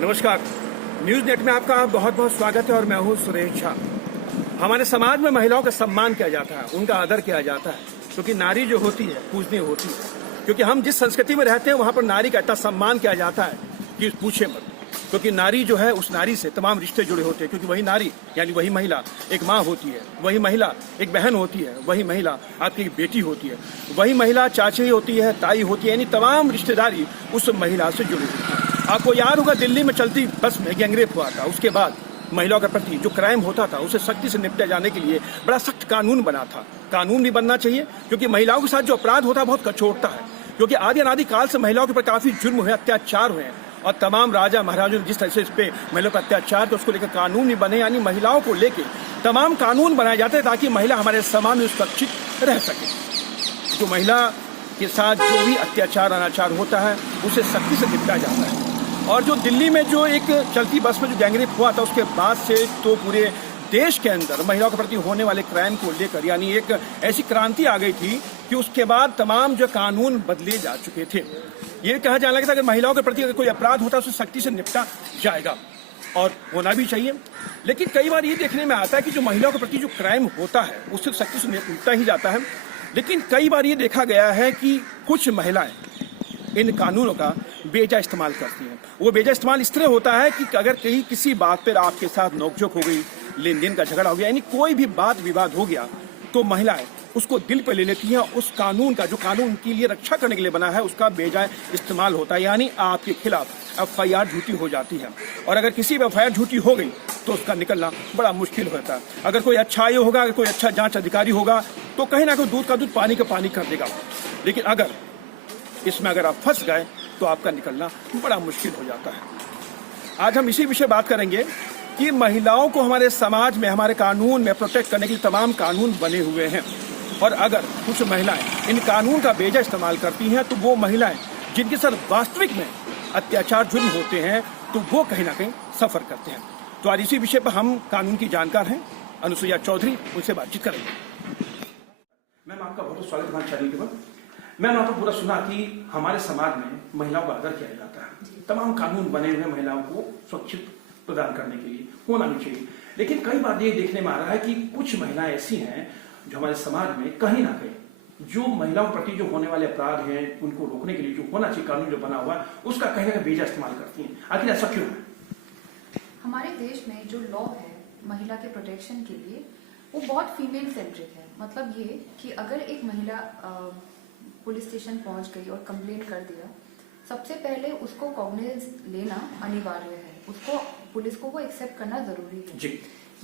नमस्कार। News net में आपका बहुत बहुत स्वागत है और मैं हूं सुरेश झा। हमारे समाज में महिलाओं का सम्मान किया जाता है, उनका आदर किया जाता है, क्योंकि नारी जो होती है पूजनीय होती है। क्योंकि हम जिस संस्कृति में रहते हैं वहां पर नारी का इतना सम्मान किया जाता है कि पूछे मत। क्योंकि नारी जो है, उस नारी से तमाम रिश्ते जुड़े होते हैं। क्योंकि वही नारी यानी वही महिला एक माँ होती है, वही महिला एक बहन होती है, वही महिला आपकी बेटी होती है, वही महिला चाची होती है, ताई होती है, यानी तमाम रिश्तेदारी उस महिला से जुड़ी हुई है। आपको याद होगा दिल्ली में चलती बस में गैंगरेप हुआ था। उसके बाद महिलाओं के प्रति जो क्राइम होता था उसे सख्ती से निपटे जाने के लिए बड़ा सख्त कानून बना था। कानून भी बनना चाहिए, क्योंकि महिलाओं के साथ जो अपराध होता है बहुत कठोरता है। क्योंकि आदि अनादि काल से महिलाओं के ऊपर काफी जुर्म हुए, अत्याचार हुए हैं, और तमाम राजा महाराजों ने जिस तरह से इस पे महिलाओं पर अत्याचार तो उसको लेकर कानून भी बने, यानी महिलाओं को लेकर तमाम कानून बनाए जाते हैं ताकि महिला हमारे समाज में सुरक्षित रह सके। जो महिला के साथ जो भी अत्याचार अनाचार होता है उसे सख्ती से निपटा जाता है। और जो दिल्ली में जो एक चलती बस में जो गैंगरेप हुआ था उसके बाद से तो पूरे देश के अंदर महिलाओं के प्रति होने वाले क्राइम को लेकर यानी एक ऐसी क्रांति आ गई थी कि उसके बाद तमाम जो कानून बदले जा चुके थे। ये कहा जाने लगा था अगर महिलाओं के प्रति अगर कोई अपराध होता है उसे सख्ती से निपटा जाएगा, और होना भी चाहिए। लेकिन कई बार ये देखने में आता है कि जो महिलाओं के प्रति जो क्राइम होता है उससे सख्ती से निपटा ही जाता है। लेकिन कई बार ये देखा गया है कि कुछ महिलाएं इन कानूनों का बेजा इस्तेमाल करती हैं। वो बेजा इस्तेमाल इस तरह होता है कि अगर कहीं किसी बात पर आपके साथ नोकझोंक हो गई, लेन देन का झगड़ा हो गया, यानी कोई भी बात विवाद हो गया, तो महिलाएं उसको दिल पे ले लेती हैं। उस कानून का जो कानून के लिए रक्षा करने के लिए बना है उसका बेजा इस्तेमाल होता है, यानी आपके खिलाफ एफआईआर झूठी हो जाती है। और अगर किसी भी एफआईआर झूठी हो गई तो उसका निकलना बड़ा मुश्किल होता है। अगर कोई अच्छा आयोग होगा, अगर कोई अच्छा जांच अधिकारी होगा तो कहीं ना कहीं दूध का दूध पानी का पानी कर देगा। लेकिन अगर इसमें अगर आप फंस गए तो आपका निकलना बड़ा मुश्किल हो जाता है। आज हम इसी विषय बात करेंगे कि महिलाओं को हमारे समाज में, हमारे कानून में प्रोटेक्ट करने के लिए तमाम कानून बने हुए हैं, और अगर कुछ महिलाएं इन कानून का बेजा इस्तेमाल करती हैं तो वो महिलाएं जिनके साथ वास्तविक में अत्याचार जुर्म होते हैं तो वो कहीं ना कहीं सफर करते हैं। तो आज इसी विषय पर हम कानून की जानकार हैं अनुसुईया चौधरी, उनसे बातचीत करेंगे। मैम, आपका बहुत स्वागत हमारे चैनल के पर। मैम, आपने पूरा सुना कि हमारे समाज में महिलाओं का आदर किया जाता है, तमाम कानून बने हुए महिलाओं को सुरक्षित प्रदान करने के लिए होना भी चाहिए। लेकिन कई बार ये देखने में आ रहा है कि कुछ महिलाएं ऐसी हैं जो हमारे समाज में कहीं ना कहीं जो महिलाओं प्रति जो होने वाले अपराध हैं उनको रोकने के लिए जो होना चाहिए कानून जो बना हुआ है उसका कहीं ना कहीं बेजा इस्तेमाल करती हैं। आखिर ऐसा क्यों है? हमारे देश में जो लॉ है महिला के प्रोटेक्शन के लिए वो बहुत फीमेल सेंट्रिक है। मतलब ये कि अगर एक महिला पुलिस स्टेशन पहुंच गई और कंप्लेन कर दिया, सबसे पहले उसको कॉग्निजेंस लेना अनिवार्य है, उसको पुलिस को वो एक्सेप्ट करना जरूरी है जी।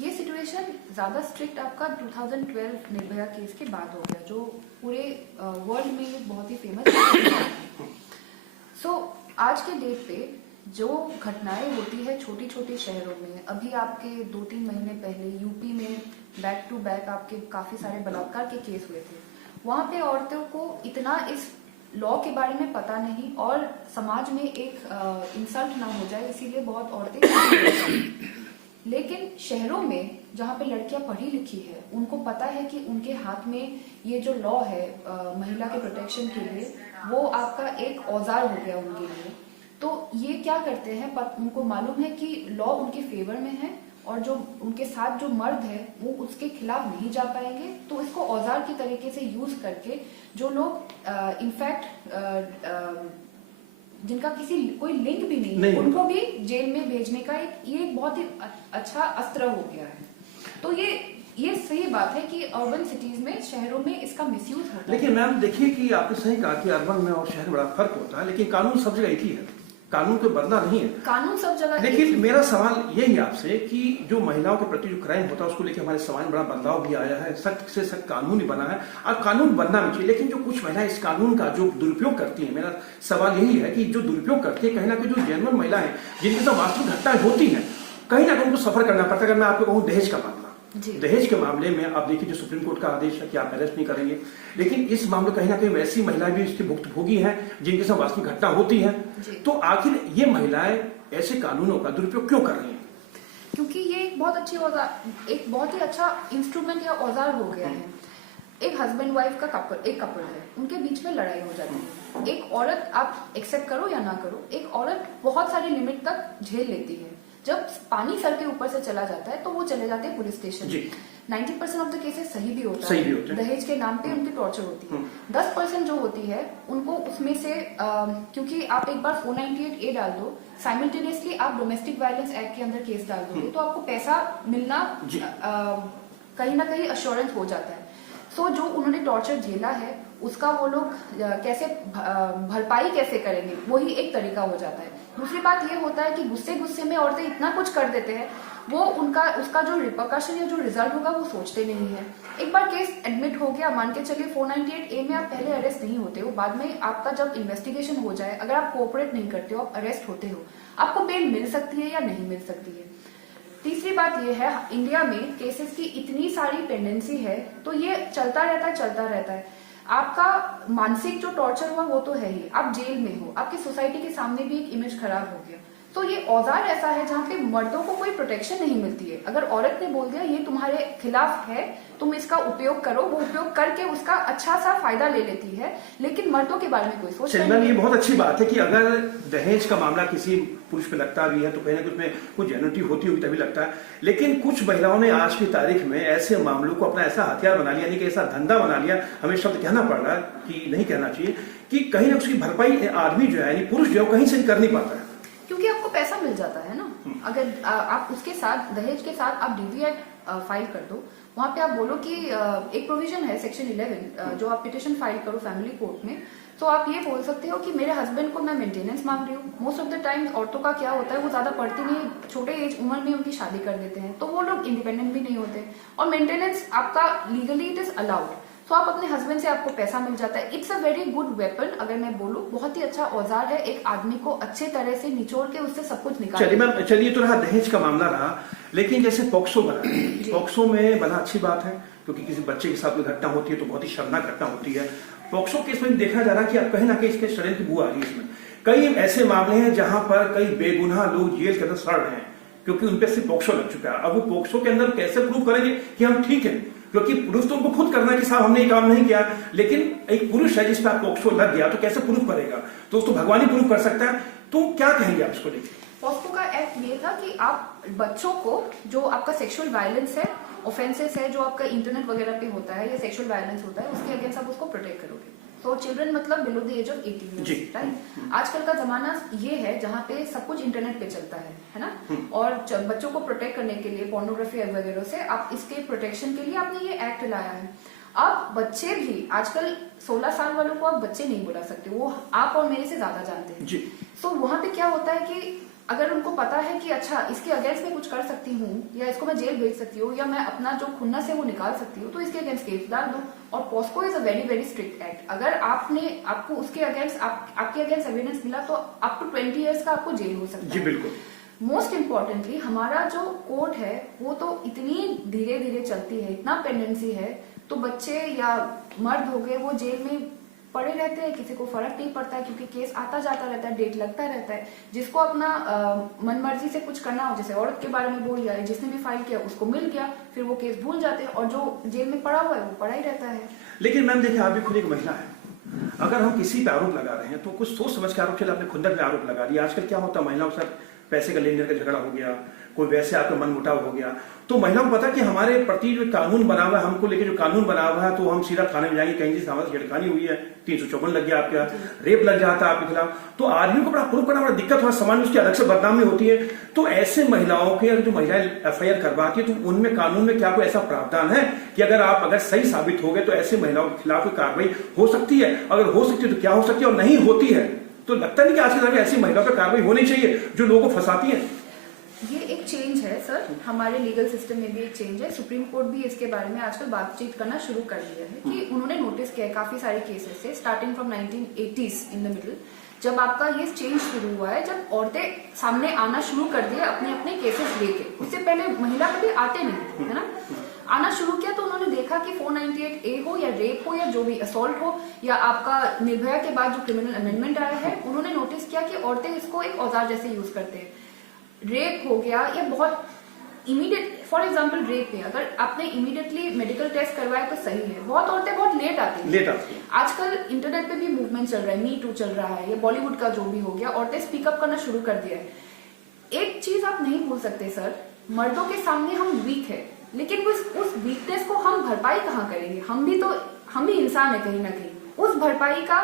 ये सिचुएशन ज्यादा स्ट्रिक्ट आपका 2012 निर्भया केस के बाद हो गया, जो पूरे वर्ल्ड में बहुत ही फेमस है। सो आज के डेट पे जो घटनाएं होती है छोटी छोटी शहरों में, अभी आपके 2-3 महीने पहले यूपी में बैक टू बैक आपके काफी सारे बलात्कार के केस हुए थे। वहां पे औरतों को इतना इस लॉ के बारे में पता नहीं और समाज में एक इंसल्ट ना हो जाए, इसीलिए बहुत औरतें लेकिन शहरों में जहाँ पे लड़कियां पढ़ी लिखी है उनको पता है कि उनके हाथ में ये जो लॉ है महिला के प्रोटेक्शन के लिए, वो आपका एक औजार हो गया उनके लिए। तो ये क्या करते हैं, उनको मालूम है कि लॉ उनके फेवर में है और जो उनके साथ जो मर्द है वो उसके खिलाफ नहीं जा पाएंगे, तो इसको औजार की तरीके से यूज करके जो लोग इनफैक्ट जिनका कोई लिंक भी नहीं उनको भी जेल में भेजने का ये बहुत ही अच्छा अस्त्र हो गया है। तो ये सही बात है कि अर्बन सिटीज में, शहरों में इसका मिसयूज होता है। लेकिन मैम देखिए कि आपने सही कहा कि अर्बन में और शहर में बड़ा फर्क होता है, लेकिन कानून सब जगह एक ही है, कानून कोई बदला नहीं है, कानून सब जगह। लेकिन मेरा सवाल यही आपसे कि जो महिलाओं के प्रति जो क्राइम होता है उसको लेकर हमारे समाज में बड़ा बदलाव भी आया है, सख्त से सख्त कानून ही बना है और कानून बनना भी चाहिए। लेकिन जो कुछ महिलाएं इस कानून का जो दुरुपयोग करती हैं, मेरा सवाल यही है कि जो दुरुपयोग करती है कहीं ना कहीं जो जेन्युइन महिलाएं जिनके साथ वास्तविक घटनाएं होती हैं कहीं ना कहीं उनको सफर करना पड़ता है। अगर मैं आपको कहूँ दहेज का मामला, दहेज के मामले में आप देखिए जो सुप्रीम कोर्ट का आदेश है कि आप अरेस्ट नहीं करेंगे, लेकिन इस मामले कहीं ना कहीं वैसी महिलाएं भी इसकी भुक्तभोगी हैं जिनके साथ वास्तविक घटना होती है। तो आखिर ये महिलाएं ऐसे कानूनों का दुरुपयोग क्यों कर रही हैं? क्योंकि ये एक बहुत ही अच्छा इंस्ट्रूमेंट या औजार हो गया है। एक हस्बैंड वाइफ का कपल है, उनके बीच में लड़ाई हो जाती है, एक औरत आप एक्सेप्ट करो या ना करो, एक औरत बहुत सारी लिमिट तक झेल लेती है। जब पानी सर के ऊपर से चला जाता है तो वो चले जाते हैं police station. 90% of the cases सही भी होता है, दहेज के नाम पे उनकी टॉर्चर होती है। 10% जो होती है उनको उसमें से क्योंकि आप एक बार 498A डाल दो, साइमल्टेनियसली आप डोमेस्टिक वायलेंस एक्ट के अंदर केस डाल दोगे तो आपको पैसा मिलना कहीं ना कहीं अश्योरेंस हो जाता है। सो जो उन्होंने टॉर्चर झेला है उसका वो लोग कैसे भरपाई कैसे करेंगे, वही एक तरीका हो जाता है। दूसरी बात ये होता है कि गुस्से गुस्से में औरतें इतना कुछ कर देते हैं, वो उसका जो रिपरकशन या जो रिजल्ट होगा वो सोचते नहीं है। एक बार केस एडमिट हो गया, मान के चलिए 498A में आप पहले अरेस्ट नहीं होते हो, बाद में आपका जब इन्वेस्टिगेशन हो जाए, अगर आप कोऑपरेट नहीं करते हो, आप अरेस्ट होते हो, आपको बेल मिल सकती है या नहीं मिल सकती है। तीसरी बात ये है, इंडिया में केसेस की इतनी सारी पेंडेंसी है तो ये चलता रहता है। आपका मानसिक जो टॉर्चर हुआ वो तो है ही, आप जेल में हो, आपकी सोसाइटी के सामने भी एक इमेज खराब हो गया। तो ये औजार ऐसा है जहाँ पे मर्दों को कोई प्रोटेक्शन नहीं मिलती है। अगर औरत ने बोल दिया ये तुम्हारे खिलाफ है, तुम इसका उपयोग करो, वो उपयोग करके उसका अच्छा सा फायदा ले लेती है, लेकिन मर्दों के बारे में कोई सोच नहीं। ये बहुत अच्छी बात है कि अगर दहेज का मामला किसी पुरुष पे लगता भी है तो कहीं ना उसमें कुछ जेन्युइनिटी होती होगी तभी लगता है, लेकिन कुछ महिलाओं ने आज की तारीख में ऐसे मामलों को अपना ऐसा हथियार बना लिया, यानी कि ऐसा धंधा बना लिया, हमें शब्द कहना पड़ रहा है कि नहीं कहना चाहिए, कि कहीं ना उसकी भरपाई आदमी जो है यानी पुरुष जो है कहीं से कर नहीं पाता है, क्योंकि आपको पैसा मिल जाता है ना। अगर आप उसके साथ दहेज के साथ आप DV एक्ट फाइल कर दो, वहां पे आप बोलो कि एक प्रोविजन है सेक्शन 11 जो आप पिटिशन फाइल करो फैमिली कोर्ट में, तो आप ये बोल सकते हो कि मेरे हस्बैंड को मैं मेंटेनेंस मांग रही हूँ। मोस्ट ऑफ द टाइम औरतों का क्या होता है, वो ज्यादा पढ़ती नहीं, छोटे एज उम्र में उनकी शादी कर देते हैं, तो वो लोग इंडिपेंडेंट भी नहीं होते, और मेंटेनेंस आपका लीगली इट इज अलाउड। तो आप अपने हस्बैंड से आपको पैसा मिल जाता है। It's a very good weapon, अगर मैं बोलूं बहुत ही अच्छा औजार है, एक आदमी को अच्छे तरह से निचोड़ के उससे सब कुछ निकाल। चलिए तो रहा दहेज का मामला रहा, लेकिन जैसे पॉक्सो बना, पॉक्सो में बड़ा अच्छी बात है क्योंकि किसी बच्चे के साथ कोई घटना होती है तो बहुत ही शर्मनाक घटना होती है। पॉक्सो केस में देखा जा रहा है कि आप कहीं ना कहीं इसके षड्यंत्र की बुआ आ रही है। इसमें कई ऐसे मामले हैं जहां पर कई बेगुनाह लोग जेल के अंदर सड़ रहे हैं क्योंकि उनपे सिर्फ पॉक्सो लग चुका है। अब वो पॉक्सो के अंदर कैसे प्रूव करेंगे कि हम ठीक है, क्योंकि पुरुष तो उनको खुद करना है कि साहब हमने ये काम नहीं किया, लेकिन एक पुरुष है जिस पर पॉक्सो लग गया तो कैसे प्रूफ करेगा, तो उसको भगवान ही प्रूफ कर सकता है। तो क्या कहेंगे आप इसको लेकर? पॉक्सो का एक्ट ये था कि आप बच्चों को, जो आपका सेक्सुअल वायलेंस है, ऑफेंसेस है, जो आपका इंटरनेट वगैरह पे होता है या सेक्सुअल वायलेंस होता है, उसके अगेंस्ट आप उसको प्रोटेक्ट करोगे। तो चिल्ड्रन मतलब below the age of 18 years, right. आजकल का जमाना ये है जहाँ पे सब कुछ इंटरनेट पे चलता है ना, और बच्चों को प्रोटेक्ट करने के लिए पोर्नोग्राफी वगैरह से आप इसके प्रोटेक्शन के लिए आपने ये एक्ट लाया है। अब बच्चे भी आजकल 16 साल वालों को आप बच्चे नहीं बुला सकते, वो आप और मेरे से ज्यादा जानते हैं। तो वहां पे क्या होता है कि अगर उनको पता है कि अच्छा इसके अगेंस्ट में कुछ कर सकती हूँ, या इसको मैं जेल भेज सकती हूँ, या मैं अपना जो खुन्नस है वो निकाल सकती हूँ, तो इसके अगेंस्ट केस डाल दो। और POCSO is a very very strict act. अगर आपको उसके अगेंस्ट आपके अगेंस्ट एविडेंस मिला तो अप टू 20 ईयर्स का आपको जेल हो सकता है। जी बिल्कुल। मोस्ट इम्पोर्टेंटली हमारा जो कोर्ट है वो तो इतनी धीरे धीरे चलती है, इतना पेंडेंसी है, तो बच्चे या मर्द हो गए वो जेल में पड़े रहते हैं, किसी को फर्क नहीं पड़ता है क्योंकि केस आता जाता रहता है, डेट लगता रहता है। जिसको अपना मनमर्जी से कुछ करना हो, जैसे औरत के बारे में बोल दिया, जिसने भी फाइल किया उसको मिल गया, फिर वो केस भूल जाते हैं, और जो जेल में पड़ा हुआ है वो पड़ा ही रहता है। लेकिन मैम देखिए, आप भी खुद एक महिला है, अगर हम किसी पे आरोप लगा रहे हैं तो कुछ सोच समझ के आरोप, चले आपने खुद पे आरोप लगा दिया। आजकल क्या होता है, महिलाओं के साथ पैसे का लेन देन का झगड़ा हो गया, कोई वैसे आपका मन मुटाव हो गया, तो महिलाओं को पता कि हमारे प्रति जो कानून बना हुआ है, हमको लेके जो कानून बना हुआ है, तो हम सीधा थाने में जाएंगे, कहेंगे हमारे छेड़खानी हुई है, 354 लग गया आपके, रेप लग जाता है आपके खिलाफ, तो आदमी को बड़ा प्रूफ करना बड़ा दिक्कत, थोड़ा समाज में उसकी अलग से बदनामी होती है। तो ऐसे महिलाओं के जो महिलाएं FIR करवाती है तो उनमें कानून में क्या कोई ऐसा प्रावधान है कि अगर सही साबित हो गए तो ऐसे महिलाओं के खिलाफ कोई कार्रवाई हो सकती है? अगर हो सकती है तो क्या हो सकती है, और नहीं होती है तो लगता नहीं कि आज के समय ऐसी महिलाओं पर कार्रवाई होनी चाहिए जो लोगों को फंसाती है? ये एक चेंज है सर, हमारे लीगल सिस्टम में भी एक चेंज है। सुप्रीम कोर्ट भी इसके बारे में आजकल बातचीत करना शुरू कर दिया है कि उन्होंने नोटिस किया है काफी सारे केसेस से, starting from 1980s in the middle, जब आपका ये चेंज शुरू हुआ है, जब औरतें सामने आना शुरू कर दिए अपने अपने केसेस लेके। उससे पहले महिला कभी आते नहीं थे, है ना, आना शुरू किया तो उन्होंने देखा कि 498A हो या रेप हो या जो भी असॉल्ट हो, या आपका निर्भया के बाद जो क्रिमिनल अमेंडमेंट आया है, उन्होंने नोटिस किया कि औरतें इसको एक औजार जैसे यूज करते हैं। रेप हो गया, ये बहुत इमीडिएट फॉर एग्जांपल रेप पे अगर आपने इमीडिएटली मेडिकल टेस्ट करवाया तो सही है। बहुत औरतें बहुत लेट आती हैं। आजकल इंटरनेट पे भी मूवमेंट चल रहा है, मी टू चल रहा है, या बॉलीवुड का जो भी हो गया, औरतें स्पीकअप करना शुरू कर दिया है। एक चीज आप नहीं भूल सकते सर, मर्दों के सामने हम वीक है, लेकिन उस वीकनेस को हम भरपाई कहाँ करेंगे? हम भी इंसान है कहीं ना कहीं। उस भरपाई का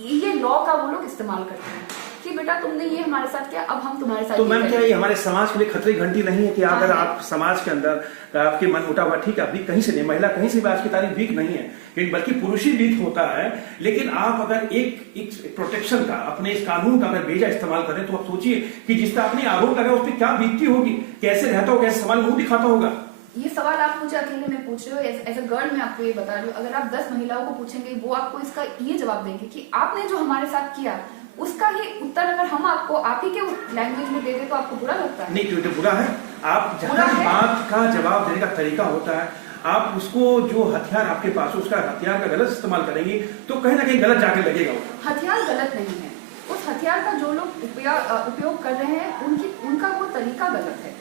ये लॉ का वो लोग इस्तेमाल करते हैं कि बेटा तुमने ये हमारे साथ किया, अब हम तुम्हारे साथ। तो मैम क्या ये हमारे समाज के लिए खतरे की घंटी नहीं है कि अगर आप समाज के अंदर आपके मन उठा हुआ, ठीक है अभी कहीं से नहीं, महिला कहीं से भी आज की तारीख वीक नहीं है, बल्कि पुरुष ही वीक होता है, लेकिन आप अगर एक प्रोटेक्शन का, अपने इस कानून का अगर बेजा इस्तेमाल करें तो आप सोचिए कि जिस तरह आपने आरोप लगाया उस पर क्या बीतती होगी, कैसे रहता होगा, कैसे सवाल मुंह दिखाता होगा। ये सवाल आप मुझे अकेले में पूछ रहे हो, एज अ गर्ल मैं आपको ये बता रही हूँ, अगर आप 10 महिलाओं को पूछेंगे वो आपको इसका ये जवाब देंगे कि आपने जो हमारे साथ किया उसका ही उत्तर अगर हम आपको आप ही के लैंग्वेज में दे दे तो आपको बुरा लगता है? नहीं, तो बुरा है। आप जहाँ बात का जवाब देने का तरीका होता है, आप उसको जो हथियार आपके पास उसका हथियार का गलत इस्तेमाल करेंगे तो कहीं ना कहीं गलत जाके लगेगा। हथियार गलत नहीं है, उस हथियार का जो लोग उपयोग कर रहे हैं उनका वो तरीका गलत है।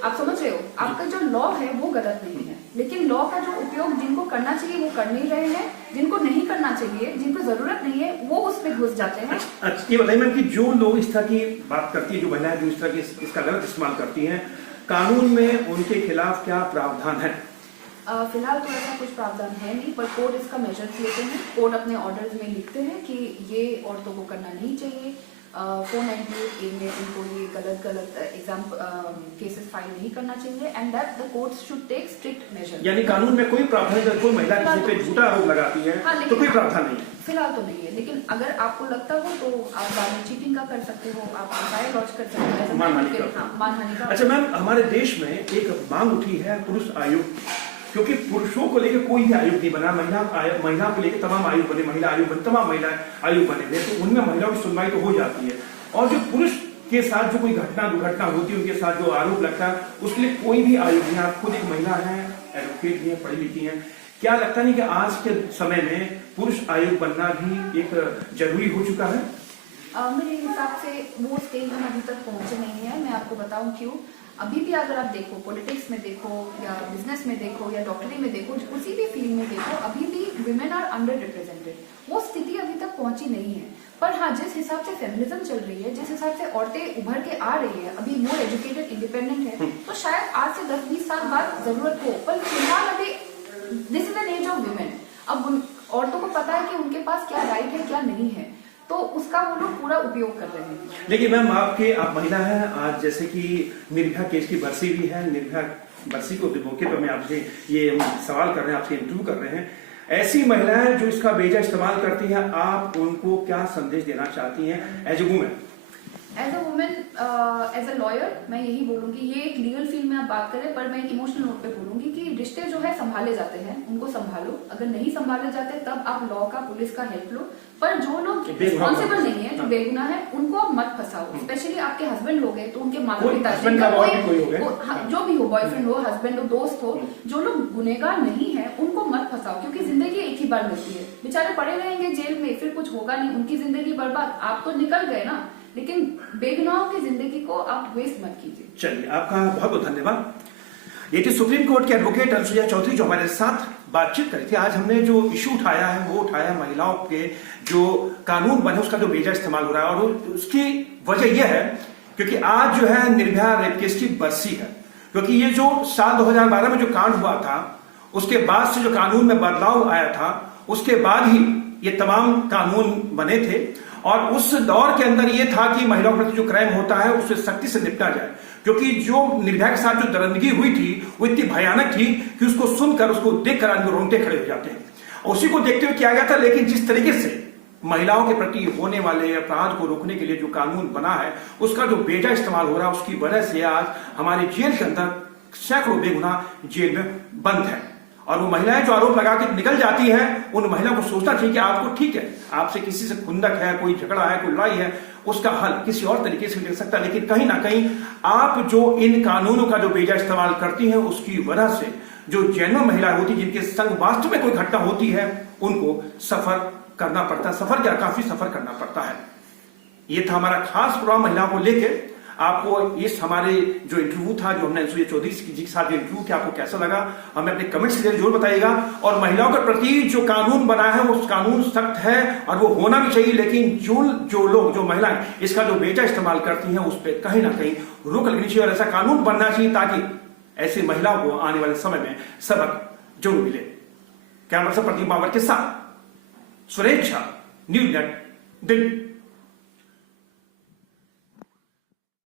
आप समझ रहे हो, आपका जो लॉ है वो गलत नहीं है, लेकिन लॉ का जो उपयोग जिनको करना चाहिए वो कर नहीं रहे हैं, जिनको नहीं करना चाहिए, जिनको जरूरत नहीं है वो उसमें घुस जाते हैं। अच्छा, ये बताइए मैम कि जो लोग इस तरह की बात करती है, जो महिलाएं जो इस तरह की इसका गलत इस्तेमाल करती हैं, कानून में उनके खिलाफ क्या प्रावधान है? फिलहाल तो ऐसा कुछ प्रावधान है नहीं, पर कोर्ट इसका मेजर्स लेते हैं। कोर्ट अपने ऑर्डर्स में लिखते हैं कि ये औरतों को करना नहीं चाहिए। 498A में उनको ये गलत एग्जाम केसेस फाइल नहीं करना चाहिए, and that the courts should take strict measure. यानी कानून में कोई प्रावधान है, कोई महिला किसी पे झूठा आरोप लगाती है तो कोई प्रावधान नहीं है? फिलहाल तो नहीं है, लेकिन अगर आपको लगता हो तो आप बाद में चीटिंग का कर सकते हो, आप एफआईआर लॉन्च कर सकते हो, मानहानि का। अच्छा मैम, हमारे देश में एक मांग उठी है पुरुष आयोग, क्योंकि पुरुषों को लेकर कोई भी आयोग नहीं बना, महिला को लेकर तमाम आयोग बने, महिला आयोग बने, तमाम महिला आयोग बने हुए, तो उनमें महिलाओं की सुनवाई तो हो जाती है, और जो पुरुष के साथ जो कोई दुर्घटना होती है, उनके साथ जो आरोप लगता है उसके लिए कोई भी आयोग नहीं। आप खुद एक महिला है, एडवोकेट भी है, पढ़ी लिखी है, क्या लगता नहीं कि आज के समय में पुरुष आयोग बनना भी एक जरूरी हो चुका है? मेरे हिसाब से वो स्टेज हम अभी तक पहुंचे नहीं है। मैं आपको बताऊं क्यों। अभी भी अगर आप देखो, पॉलिटिक्स में देखो या बिजनेस में देखो या डॉक्टरी में देखो, किसी भी फील्ड में देखो, अभी भी विमेन आर अंडर रिप्रेजेंटेड। वो स्थिति अभी तक पहुंची नहीं है। पर हाँ, जिस हिसाब से फेमिनिज्म चल रही है, जिस हिसाब से औरतें उभर के आ रही है, अभी मोर एजुकेटेड, इंडिपेंडेंट है, तो शायद आज से 10-20 साल बाद जरूरत हो। पर फिलहाल अभी this is an age of women. अब औरतों को पता है कि उनके पास क्या राइट है क्या नहीं है, तो उसका वो लोग पूरा उपयोग कर रहे हैं। लेकिन मैम आप महिला हैं, आज जैसे कि निर्भया केस की बरसी भी है, निर्भया बरसी को मौके पर मैं आपसे ये सवाल कर रहे हैं, आपसे इंटरव्यू कर रहे हैं, ऐसी महिलाएं जो इसका बेजा इस्तेमाल करती हैं, आप उनको क्या संदेश देना चाहती हैं as a women? As a women, as a lawyer मैं यही बोलूंगी, ये एक लीगल फील्ड में आप बात करें, पर मैं एक इमोशनल नोट पे बोलूंगी कि रिश्ते जो है संभाले जाते हैं, उनको संभालो। अगर नहीं संभाले जाते तब आप लॉ का, पुलिस का हेल्प लो। पर जो लोग रिस्पॉन्सिबल नहीं है, जो बेगुनाह है, उनको आप मत फंसाओ। स्पेशली आपके हस्बैंड लोग हैं तो उनके माता पिता, जो भी हो, बॉयफ्रेंड हो, हस्बैंड हो, दोस्त हो, जो लोग गुनहगार नहीं है उनको मत फंसाओ, क्योंकि जिंदगी एक ही बार मिलती है। बेचारे पड़े रहेंगे जेल में, फिर कुछ होगा नहीं, उनकी जिंदगी बर्बाद। आप तो निकल गए ना, लेकिन बेगुनाहों की जिंदगी को आप वेस्ट मत कीजिए। चलिए, आपका बहुत बहुत धन्यवाद। ये थी सुप्रीम कोर्ट के एडवोकेट अनसुईया चौधरी जो हमारे साथ बातचीत करी थी। आज हमने जो इशू उठाया है वो उठाया महिलाओं के जो कानून बने उसका जो बेजा इस्तेमाल हो रहा है, और उसकी वजह यह है क्योंकि आज जो है निर्भया रेप केस की बरसी है। क्योंकि ये जो साल 2012 में जो कांड हुआ था, उसके बाद से जो कानून में बदलाव आया था, उसके बाद ही ये तमाम कानून बने थे, और उस दौर के अंदर ये था कि महिलाओं के प्रति जो क्राइम होता है उससे सख्ती से निपटा जाए। क्योंकि जो निर्भया के साथ जो दरिंदगी हुई थी वो इतनी भयानक थी कि उसको सुनकर, उसको देखकर आदमी रोंगटे खड़े हो जाते हैं। उसी को देखते हुए किया गया था। लेकिन जिस तरीके से महिलाओं के प्रति होने वाले अपराध को रोकने के लिए जो कानून बना है उसका जो बेजा इस्तेमाल हो रहा है, उसकी वजह से आज हमारे जेल के अंदर सैकड़ों बेगुनाह जेल में बंद है। और वो महिलाएं जो आरोप लगा के निकल जाती हैं, उन महिलाओं को सोचना चाहिए कि आपको ठीक है, आपसे किसी से खुंदक है, कोई झगड़ा है, कोई लड़ाई है, उसका हल किसी और तरीके से मिल सकता है। लेकिन कहीं ना कहीं आप जो इन कानूनों का जो बेजा इस्तेमाल करती हैं, उसकी वजह से जो जैनों महिलाएं होती जिनके संग वास्तव में कोई घटना होती है, उनको सफर करना पड़ता है, काफी सफर करना पड़ता है। ये था हमारा खास प्रोग्राम महिलाओं को लेकर। आपको इस हमारे जो इंटरव्यू था, जो हमने अनुसुईया चौधरी जी के साथ जो इंटरव्यू किया, आपको कैसा लगा हमें अपने कमेंट्स के जरिए जरूर बताइएगा। और महिलाओं के प्रति जो कानून बना है वो कानून सख्त है और वो होना भी चाहिए, लेकिन जो लोग, जो महिलाएं इसका जो बेचा इस्तेमाल करती हैं उस पर कहीं ना कहीं रोक लगनी चाहिए और ऐसा कानून बनना चाहिए ताकि ऐसी महिलाओं को आने वाले समय में सबक जरूर मिले। कैमरा से प्रदीप बाबर के साथ सुरेश झा, न्यूज़ नेट, दिल्ली।